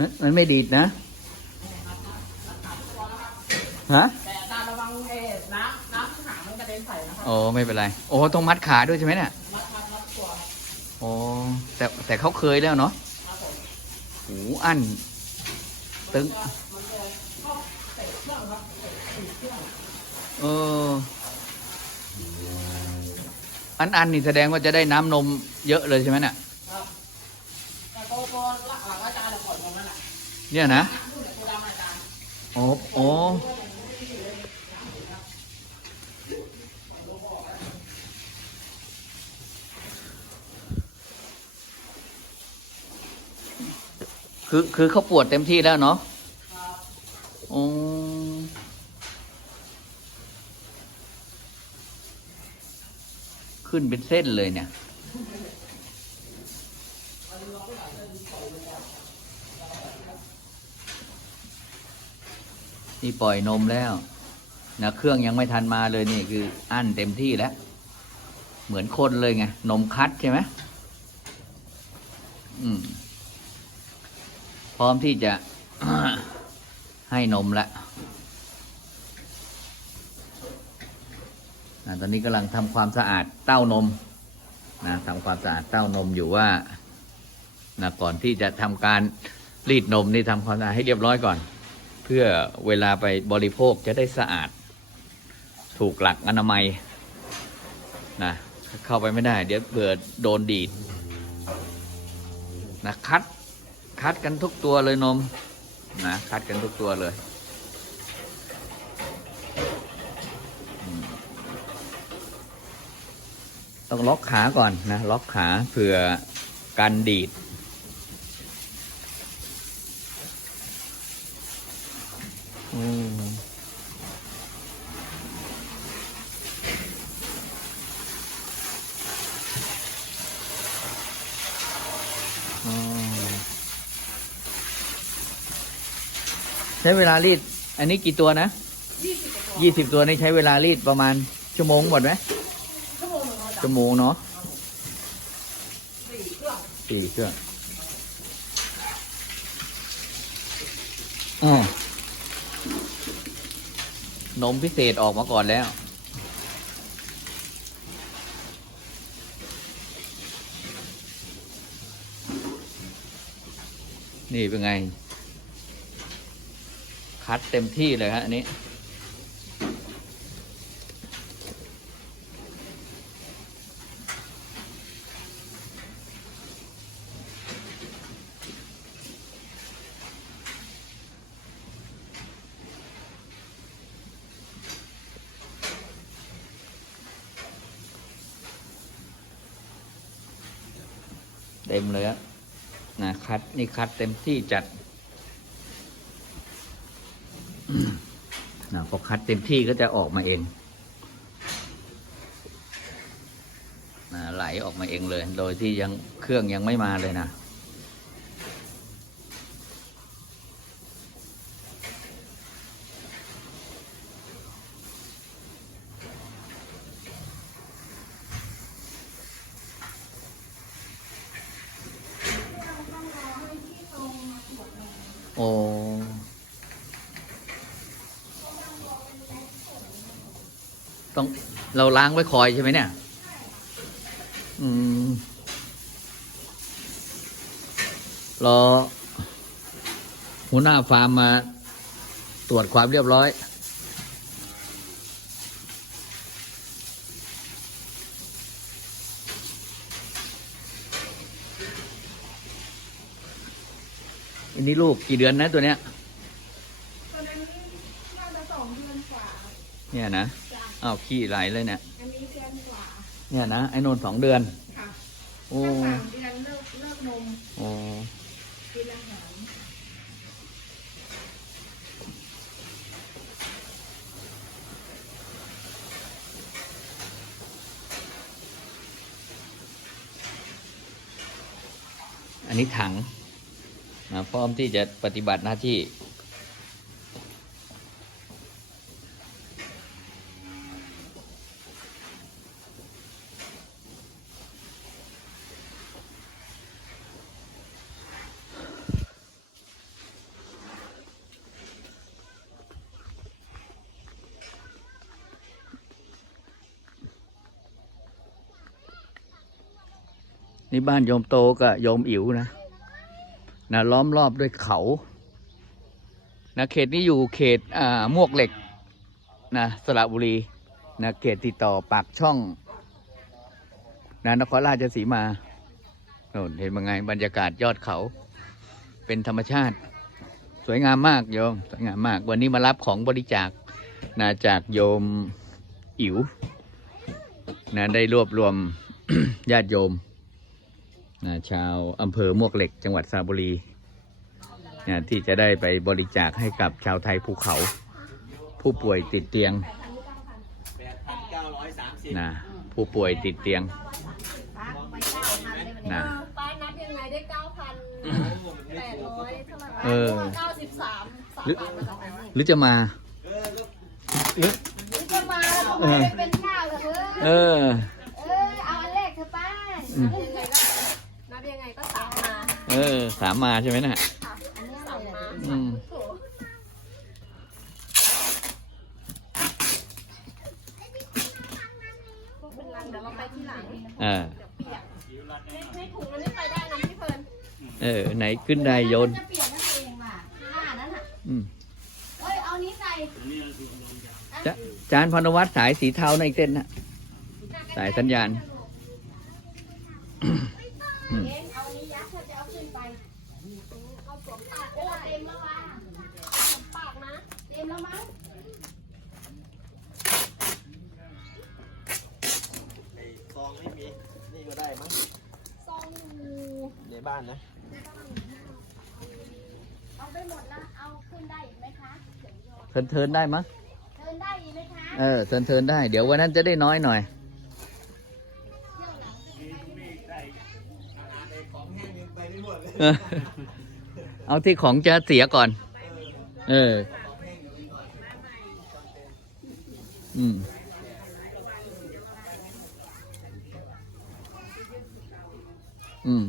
ฮะมันไม่ดีดนะ ฮะ แต่อาจารย์ระวังเอ้น้ำน้ำที่หางมันกระเด็นใส่นะครับโอ้ไม่เป็นไร โอ้ต้องมัดขาด้วยใช่ไหมเนี่ย มัดมัดมัดตัวโอ้แต่แต่เขาเคยแล้วเนาะครับผมหูอันตึง มันจะชอบเตะเครื่องครับเตะตีเครื่องเออ อันอันนี่แสดงว่าจะได้น้ำนมเยอะเลยใช่ไหมเนี่ย เนี่ยนะดูเนี่ยตัวดำอาจารย์โอ้โอ้คือคือเขาปวดเต็มที่แล้วเนาะครับอ๋อขึ้นเป็นเส้นเลยเนี่ย นี่ปล่อยนมแล้วนะเครื่องยังไม่ทันมาเลยนี่คืออั้นเต็มที่แล้ว เหมือนคนเลยไง นมคัดใช่ไหมอืม พร้อมที่จะให้นมแล้วนะตอนนี้กำลังทำความสะอาดเต้านมนะทำความสะอาดเต้านมอยู่ว่านะก่อนที่จะทำการรีดนมนี่ทำความสะอาดให้เรียบร้อยก่อน เพื่อเวลาไปบริโภคจะได้สะอาด ถูกหลักอนามัยนะเข้าไปไม่ได้ เดี๋ยวเผื่อโดนดีดนะคัดคัดกันทุกตัวเลยนมนะคัดกันทุกตัวเลยต้องล็อกขาก่อนนะ ล็อกขาเผื่อกันดีด อืมอ๋อใช้เวลารีด อันนี้กี่ตัวนะยี่สิบกว่าตัวยี่สิบตัวนี่ใช้เวลารีดประมาณชั่วโมงหมดไหมชั่วโมงหนึ่งอาจารชั่วย์โมงเนาะสี่เครื่องสี่เครื่องอ๋อ นมพิเศษออกมาก่อนแล้ว นี่เป็นไง คัดเต็มที่เลยฮะอันนี้ เต็มเลยนะคัดนี่คัดเต็มที่จัดนะพอคัดเต็มที่ก็จะออกมาเองนะไหลออกมาเองเลย โดยที่ยังเครื่องยังไม่มาเลยนะ โอ้ต้องเราล้างไว้คอยใช่ไหมเนี่ย อืมรอหัวหน้าฟาร์มมาตรวจความเรียบร้อย อันนี้ลูกกี่เดือนนะตัวเนี้ย ตอนนั้นน่าจะสองเดือนกว่าเนี่ยนะจ้ะอ้าวขี้ไหลเลยเนี่ย อันนี้เดือนกว่าเนี่ยนะไอ้นนสองเดือน ค่ะโอ้ถ้าสามเดือนเลิกเลิกนมโอ้กินอาหารอันนี้ถัง นะพร้อมที่จะปฏิบัติหน้าที่ นี่บ้านโยมโตกับโยมอิ๋วนะ นะล้อมรอบด้วยเขานะเขตนี้อยู่เขตอ่ามวกเหล็กนะสระบุรีนะเขตติดต่อปากช่องนะนครราชสีมานนเห็นมั้งไงบรรยากาศยอดเขา เป็นธรรมชาติ สวยงามมากโยมสวยงามมาก วันนี้มารับของบริจาคนะจากโยมอิ๋วนะได้รวบรวมญาติโยม นะชาวอำเภอมวกเหล็กจังหวัดสระบุรีนะที่จะได้ไปบริจาคให้กับชาวไทยภูเขา ผู้ป่วยติดเตียงนะผู้ป่วยติดเตียงนะป้านับยังไงได้เก้าพันแปดร้อยเท่าไหร่เออเก้าสิบสามสามหรือบาทมาจากไหนหรือจะมาหรือหรือจะมาแล้วทำไมไม่เป็นเก้าล่ะเฮ้ยเออ เออเอาอันแรกเถอะป้า เออ สามมาใช่ไหมน่ะค่ะอันนี้สามมาอืมโถพวกเป็นรังเดี๋ยวเราไปที่หลังเออเดี๋ยวเปียกในในถุงอันนี้ไปได้นะพี่เพลินเออ ไหนขึ้นได้โยนจะเปียกนั่นเองว่ะห้านั้นอะอืมเอ้ย เอานี้ใส่จะจานพนวัตสายสีเทาในอีกเส้นน่ะ สายสัญญาณ อืม แล้วมั้งไอ้ซองไม่มี นี่ก็ได้มั้งซองอยู่ในบ้านนะ เอาไปหมดแล้ว เอาขึ้นได้อีกไหมคะเทินเทินได้มั้ยเดินได้อีกไหมคะเออเทินเทินได้ เดี๋ยววันนั้นจะได้น้อยหน่อย เออเอาที่ของจะเสียก่อน เออ อืมอืม